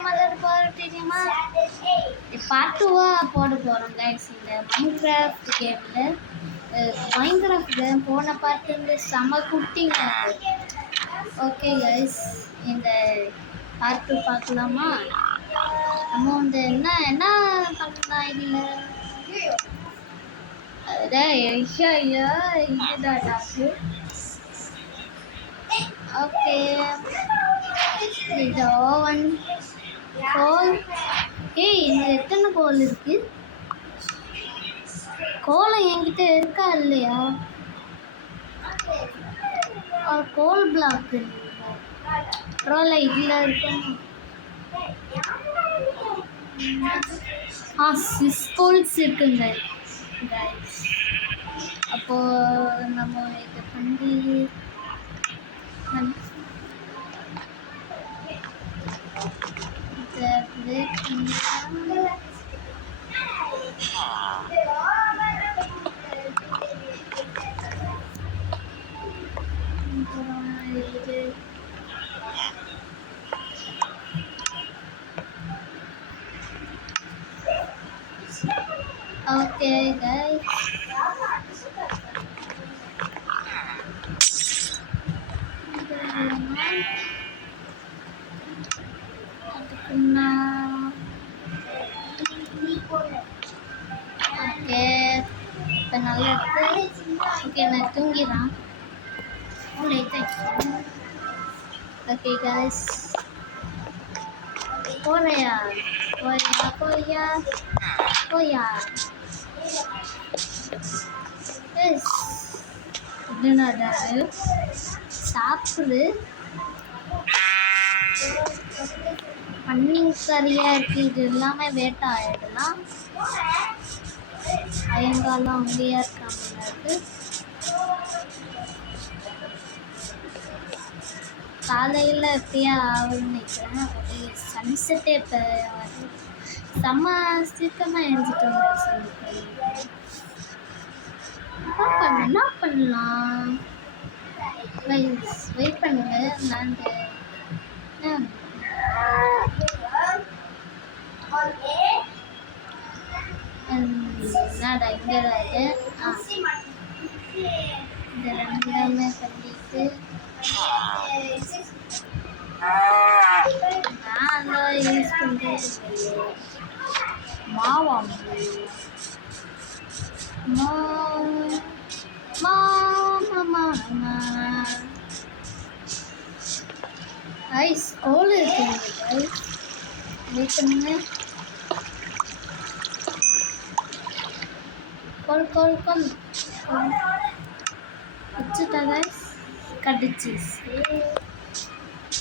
தெரியுமா? பார்ட் 2 போட போகிறோம் கைஸ். இந்த மைன்கிராஃப்ட் கேமில் மைன்கிராஃப்ட் கேம் போன பார்ட் வந்து செம குட்டிங்க. ஓகே கைஸ், இந்த பார்ட் 2 பார்க்கலாமா? நம்ம வந்து என்ன பண்ணலாம் இல்லை ஓகே இதோ கோல். இன்னும் எத்தனை கோல் இருக்கு? கோலம் என்கிட்ட இருக்கா இல்லையா? கோல் பிளாக் பரவாயில்ல, இதில் இருக்கும். 6 கோல்ஸ் இருக்குங்க கைஸ். அப்போது நம்ம இதை பண்ணி ஓகே கைஸ், ஓகே இப்போ நல்லா இருக்கு. ஓகே நான் தூங்கிடுறேன். ஓகே கைஸ், போயா என்னடா சாப்பிடு. பன்னிங் சரியா இருக்கு. இது எல்லாமே வேட்டை ஆயிடலாம். ஐயங்காலம் அங்கேயா இருக்காங்க. காலையில் எப்படியா ஆகுதுன்னு நினைக்கிறேன். சன்செட்டே இப்போ செம்ம சீக்கிரமாக எழுந்துட்டோம். என்ன பண்ணலாம்? வெயிட் பண்ணுங்க. நான் என்னடா இங்கே இது இந்த ரெண்டுமே பண்ணிட்டு நான் யூஸ் பண்ணுறேன். மாவாம் ஐஸ் கோல் இருக்குங்க. வெயிட் பண்ணுங்க. கோல் வச்சுட்டா கைஸ், கடிச்சு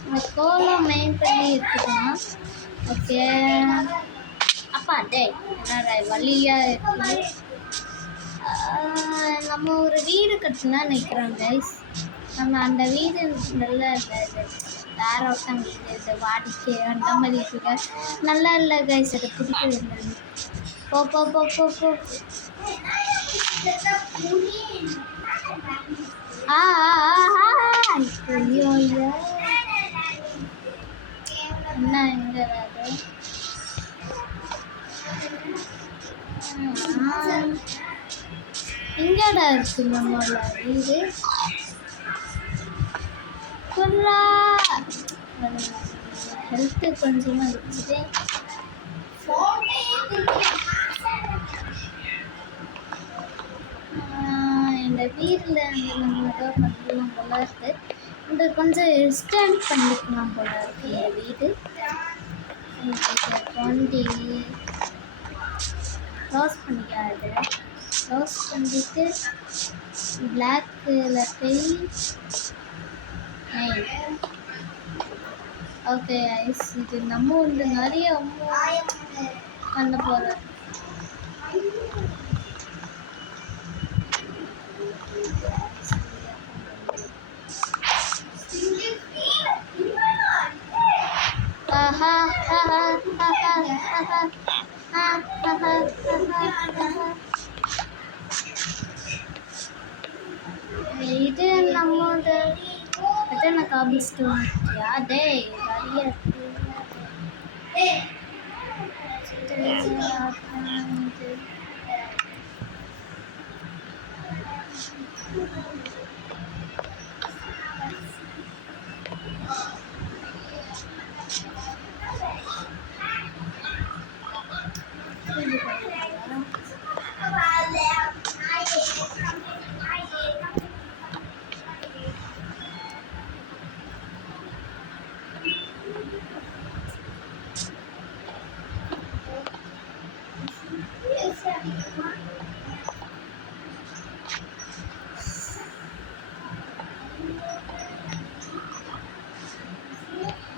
இந்த கோலம் மெயின் பண்ணி எடுத்துக்கலாம். ஓகே அப்பா டே என்னடா வழியாக இருக்குது. நம்ம ஒரு வீடு கட்டினா நினைக்கிறோம் கைஸ். நம்ம அந்த வீடு நல்லா இல்லை, வேற ஒருத்தங்க வீடு, இது வாடிக்கை அந்த மாதிரி இருக்குங்க. நல்லா இல்லை கைஸ், அதை பிடிக்கல. போ ஐயோ என்ன எங்க எங்கடா இருக்கு நம்மளோட வீடு? ஹெல்த்து கொஞ்சமாக இருக்குது. இந்த வீட்டில் நம்ம ஏதோ பண்ணலாம் போல இருக்குது. இந்த கொஞ்சம் எக்ஸ்டெண்ட் பண்ணிக்கலாம் போல இருக்குது இந்த வீடு. வண்டி க்ளோஸ் பண்ணிக்காது. க்ளோஸ் பண்ணிட்டு பிளாக்கில் பெயிண்ட். ஓகே ஐஸ், இது நம்ம வந்து நிறைய பண்ண போகிறோம். இது நம்மளோட எத்தனை காபிஸ்டோன் டே நிறைய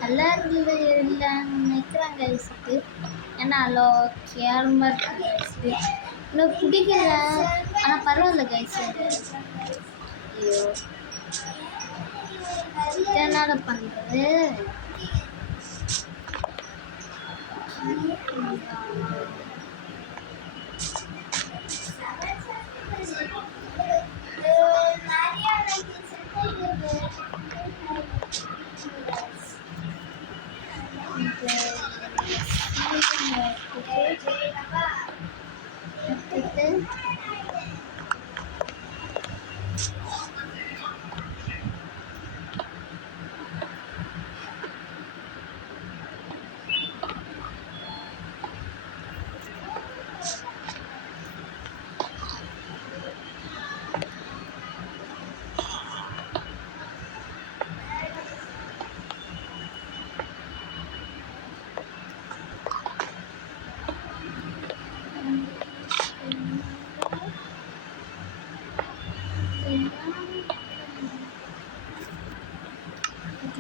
நல்லா இருந்தது இல்லைன்னு நினைக்கிறேன் கைஸுக்கு. ஏன்னா அவ்வளோ கேரமாக இருக்குது கைஸுக்கு. இன்னும் பிடிக்கல, ஆனால் பரவாயில்ல கைஸ். ஐயோ என்னடா பண்ணுறது.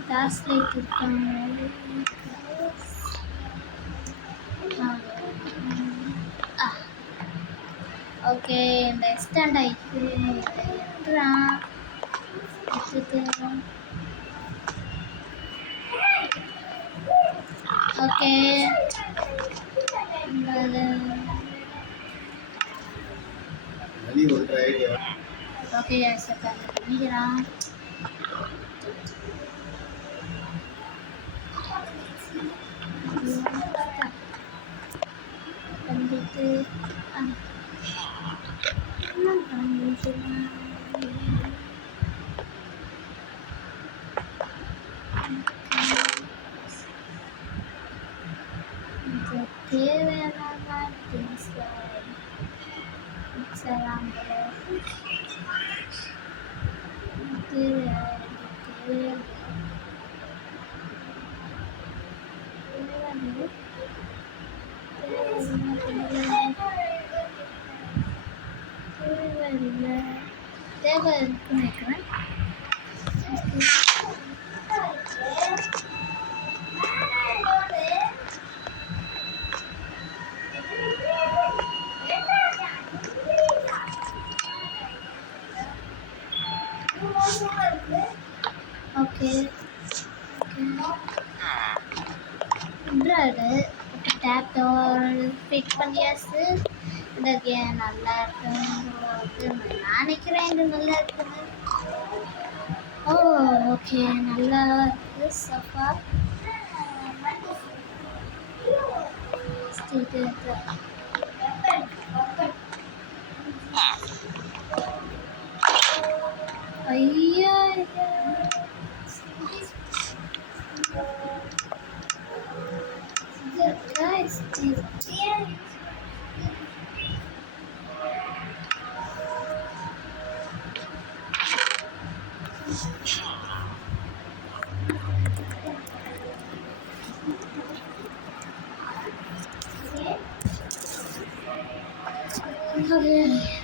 டார்ச் லைட் இருக்காங்க. ஓகே, இந்த எக்ஸ்டாண்ட் ஆயிடுச்சு. எடுத்துறான் ஓகே. ஓகே பண்ணிக்கிறான். பண்ணிட்டு தேவையான திங்ஸ் தேவை இருக்குன்னு நினைக்கிறேன். ஓகே டேப் ஃபிட் பண்ணியாச்சு. இந்த கேம் நல்லா இருக்கு நினைக்கிறேன். இது நல்லா இருக்குது. ஓ ஓகே, நல்லா இருக்கு. சஃபா ஐயா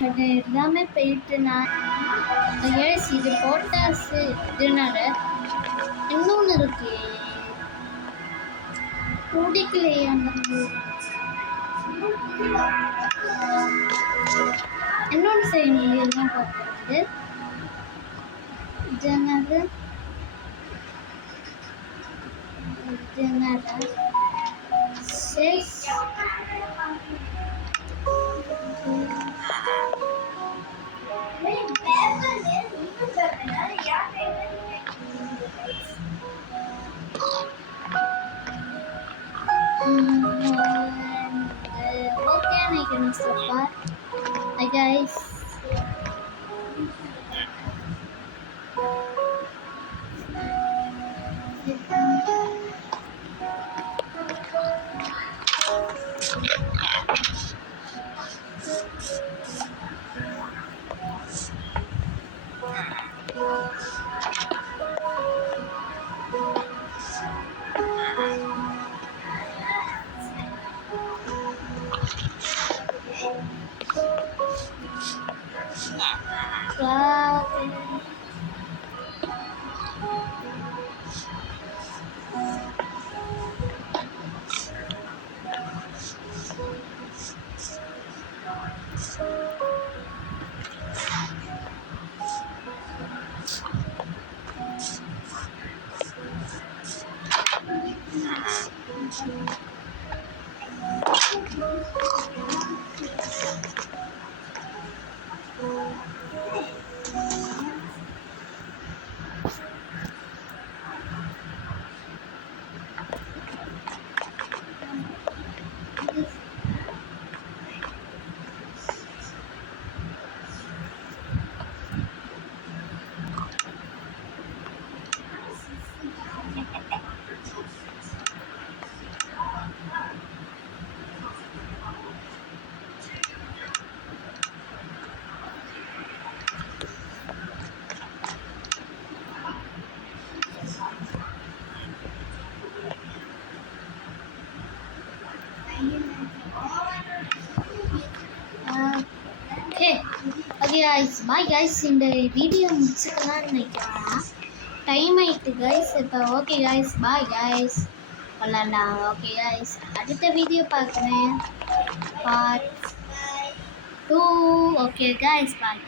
அது எல்லாமே போயிட்டு நான் இது போட்டாசு. இதனால இன்னொன்று இருக்கு பிடிக்கலையே. அந்த இன்னொன்று செய்யணும் தான் பார்க்குறது. இதனால ஓகே நினைக்கிறேன் super. Hi guys. Okay guys, bye guys. இந்த வீடியோ முடிச்சுக்கலாம்னு நினைக்கிறேன். டைம் ஆயிட்டு guys. இப்போ ஓகே guys, bye guys. விளாண்டலாம். ஓகே guys, அடுத்த வீடியோ பார்க்குறேன். Part 2. Okay guys, bye.